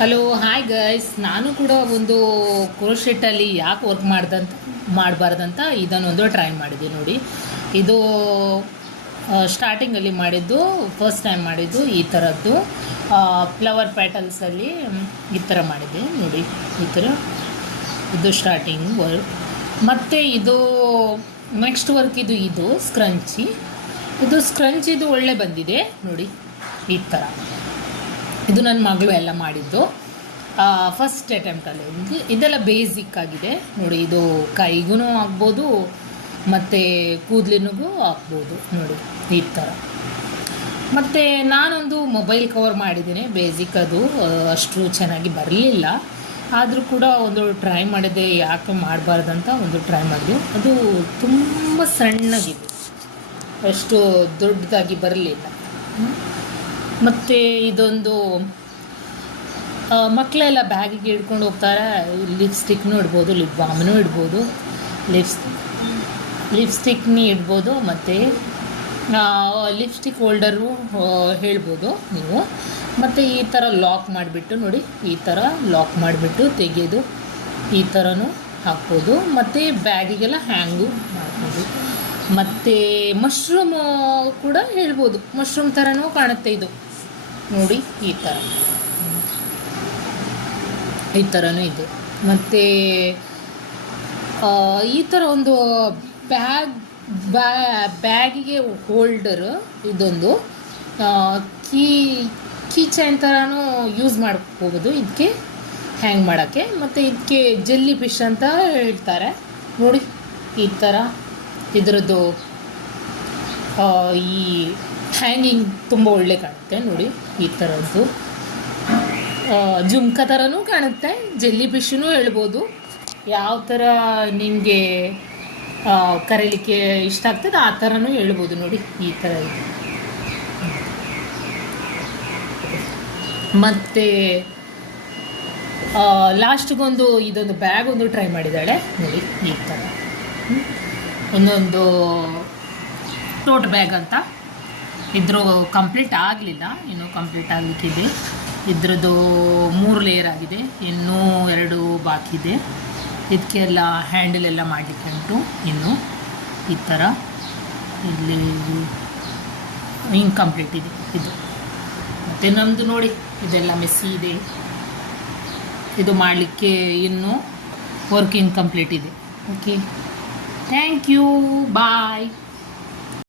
Hello hi guys, ನಾನು ಕೂಡ ಒಂದು ಕ್ರೋಶೆಟ್ಟಲ್ಲಿ ಯಾಕೆ ವರ್ಕ್ ಮಾಡಬಾರ್ದಂತ ಇದನ್ನೊಂದು ಟ್ರೈ ಮಾಡಿದ್ದೆ ನೋಡಿ. ಇದು ಸ್ಟಾರ್ಟಿಂಗಲ್ಲಿ ಮಾಡಿದ್ದು, ಫಸ್ಟ್ ಟೈಮ್ ಮಾಡಿದ್ದು ಈ ಥರದ್ದು ಫ್ಲವರ್ ಪ್ಯಾಟಲ್ಸಲ್ಲಿ ಈ ಥರ ಮಾಡಿದ್ದೆ ನೋಡಿ. ಈ ಥರ ಇದು ಸ್ಟಾರ್ಟಿಂಗ್ ವರ್ಕ್. ಮತ್ತು ಇದು ನೆಕ್ಸ್ಟ್ ವರ್ಕ್ ಇದು ಸ್ಕ್ರಂಚಿ. ಇದು ಸ್ಕ್ರಂಚಿದು ಒಳ್ಳೆ ಬಂದಿದೆ ನೋಡಿ. ಈ ಥರ ಇದು ನನ್ನ ಮಗಳು ಎಲ್ಲ ಮಾಡಿದ್ದು ಫಸ್ಟ್ ಅಟೆಂಪ್ಟಲ್ಲಿ. ಇದೆಲ್ಲ ಬೇಸಿಕ್ ಆಗಿದೆ ನೋಡಿ. ಇದು ಕೈಗೂ ಆಗ್ಬೋದು ಮತ್ತು ಕೂದಲಿನಿಗೂ ಹಾಕ್ಬೋದು ನೋಡಿ ಈ ಥರ. ಮತ್ತು ನಾನೊಂದು ಮೊಬೈಲ್ ಕವರ್ ಮಾಡಿದ್ದೀನಿ, ಬೇಸಿಕ್. ಅದು ಅಷ್ಟು ಚೆನ್ನಾಗಿ ಬರಲಿಲ್ಲ, ಆದರೂ ಕೂಡ ಒಂದು ಟ್ರೈ ಮಾಡಿದೆ, ಯಾಕೆ ಮಾಡಬಾರ್ದಂತ ಒಂದು ಟ್ರೈ ಮಾಡಿದೆ. ಅದು ತುಂಬ ಸಣ್ಣಗಿದೆ, ಅಷ್ಟು ದೊಡ್ಡದಾಗಿ ಬರಲಿಲ್ಲ. ಮತ್ತು ಇದೊಂದು ಮಕ್ಕಳೆಲ್ಲ ಬ್ಯಾಗಿಗೆ ಹಿಡ್ಕೊಂಡು ಹೋಗ್ತಾರೆ. ಲಿಪ್ಸ್ಟಿಕ್ನೂ ಇಡ್ಬೋದು, ಲಿಪ್ ಬಾಮ್ನೂ ಇಡ್ಬೋದು, ಲಿಪ್ಸ್ಟಿಕ್ನಿ ಇಡ್ಬೋದು, ಮತ್ತು ಲಿಪ್ಸ್ಟಿಕ್ ಹೋಲ್ಡರು ಹೇಳ್ಬೋದು ನೀವು. ಮತ್ತು ಈ ಥರ ಲಾಕ್ ಮಾಡಿಬಿಟ್ಟು ನೋಡಿ, ಈ ಥರ ಲಾಕ್ ಮಾಡಿಬಿಟ್ಟು ತೆಗೆಯೋದು, ಈ ಥರನೂ ಹಾಕ್ಬೋದು. ಮತ್ತು ಬ್ಯಾಗಿಗೆಲ್ಲ ಹ್ಯಾಂಗು ಮಾಡ್ಬೋದು. ಮತ್ತು ಮಶ್ರೂಮು ಕೂಡ ಹೇಳ್ಬೋದು, ಮಶ್ರೂಮ್ ಥರನೂ ಕಾಣುತ್ತೆ ಇದು ನೋಡಿ. ಈ ಥರನೂ ಇದೆ. ಮತ್ತು ಈ ಥರ ಒಂದು ಬ್ಯಾಗಿಗೆ ಹೋಲ್ಡರ್, ಇದೊಂದು ಕೀ ಚೈನ್ ಥರನೂ ಯೂಸ್ ಮಾಡ್ಕೋಬೋದು ಇದಕ್ಕೆ ಹ್ಯಾಂಗ್ ಮಾಡೋಕ್ಕೆ. ಮತ್ತು ಇದಕ್ಕೆ ಜೆಲ್ಲಿ ಫಿಶ್ ಅಂತ ಹೇಳ್ತಾರೆ ನೋಡಿ. ಈ ಥರ ಇದರದ್ದು ಈ ಹ್ಯಾಂಗಿಂಗ್ ತುಂಬ ಒಳ್ಳೆ ಕಾಣುತ್ತೆ ನೋಡಿ. ಈ ಥರದ್ದು ಜುಮ್ಕ ಥರನೂ ಕಾಣುತ್ತೆ, ಜೆಲ್ಲಿ ಫಿಶ್ನೂ ಹೇಳ್ಬೋದು. ಯಾವ ಥರ ನಿಮಗೆ ಕರೀಲಿಕ್ಕೆ ಇಷ್ಟ ಆಗ್ತದೆ ಆ ಥರನೂ ಹೇಳ್ಬೋದು ನೋಡಿ. ಈ ಥರ ಇದೆ. ಮತ್ತು ಲಾಸ್ಟಿಗೊಂದು ಇದೊಂದು ಬ್ಯಾಗ್ ಒಂದು ಟ್ರೈ ಮಾಡಿದ್ದಾಳೆ ನೋಡಿ. ಈ ಥರ ಒಂದೊಂದು ಟೋಟ್ ಬ್ಯಾಗ್ ಅಂತ. ಇದ್ರ ಕಂಪ್ಲೀಟ್ ಆಗಲಿಲ್ಲ, ಇನ್ನೂ ಕಂಪ್ಲೀಟ್ ಆಗಲಿಕ್ಕಿದೆ. ಇದ್ರದ್ದು 3 ಲೇಯರ್ ಆಗಿದೆ, ಇನ್ನೂ 2 ಬಾಕಿ ಇದೆ. ಇದಕ್ಕೆಲ್ಲ ಹ್ಯಾಂಡಲೆಲ್ಲ ಮಾಡಲಿಕ್ಕೆ ಉಂಟು ಇನ್ನು. ಈ ಥರ ಇಲ್ಲಿ ಇನ್ಕಂಪ್ಲೀಟ್ ಇದೆ ಇದು. ಮತ್ತು ನಮ್ಮದು ನೋಡಿ, ಇದೆಲ್ಲ ಮೆಸ್ಸಿ ಇದೆ. ಇದು ಮಾಡಲಿಕ್ಕೆ ಇನ್ನೂ ವರ್ಕ್ ಇನ್ಕಂಪ್ಲೀಟ್ ಇದೆ. Okay, thank you, bye.